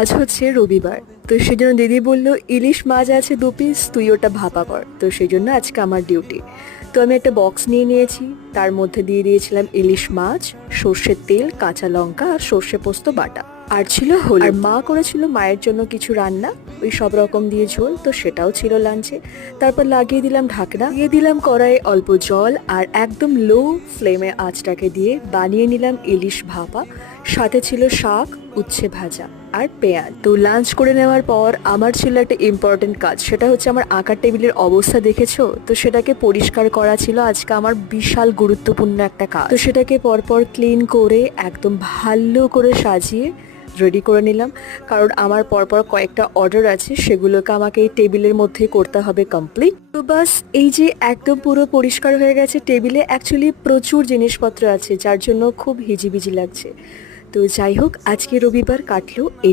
আজ হচ্ছে রবিবার, তো সেজন্য দিদি বলল ইলিশ মাছ আছে 2 পিস, তুই ওটা ভাপা কর। তো সেই জন্য আজকে আমার ডিউটি। তো আমি একটা বক্স নিয়ে নিয়েছি, তার মধ্যে দিয়ে দিয়েছিলাম ইলিশ মাছ, সর্ষের তেল, কাঁচা লঙ্কা আর সর্ষে পোস্ত বাটা। আর ছিল হলুদ। আর মা করেছিল মায়ের জন্য কিছু রান্না, ওই সব রকম দিয়ে ঝোল, তো সেটাও ছিল লাঞ্চে। তারপর লাগিয়ে দিলাম ঢাকনা, দিয়ে দিলাম কড়াইয়ে অল্প জল, আর একদম লো ফ্লেমে আঁচটাকে দিয়ে বানিয়ে নিলাম ইলিশ ভাপা। সাথে ছিল শাক, উচ্ছে ভাজা আর পেঁয়াজ। তো লাঞ্চ করে নেওয়ার পর আমার ছিল একটা ইম্পর্টেন্ট কাজ, সেটা হচ্ছে আমার আঁকার টেবিলের অবস্থা দেখেছো তো, সেটাকে পরিষ্কার করা ছিল আজকে আমার বিশাল গুরুত্বপূর্ণ একটা কাজ। তো সেটাকে পরপর ক্লিন করে একদম ভালো করে সাজিয়ে রেডি করে নিলাম, কারণ আমার পরপর কয়েকটা অর্ডার আছে, সেগুলোকে আমাকে এই টেবিলের মধ্যেই করতে হবে কমপ্লিট। তো বাস এই যে একদম পুরো পরিষ্কার হয়ে গেছে টেবিলে, অ্যাকচুয়ালি প্রচুর জিনিসপত্র আছে যার জন্য খুব হিজিবিজি লাগছে। তো যাই হোক, আজকে রবিবার কাটলো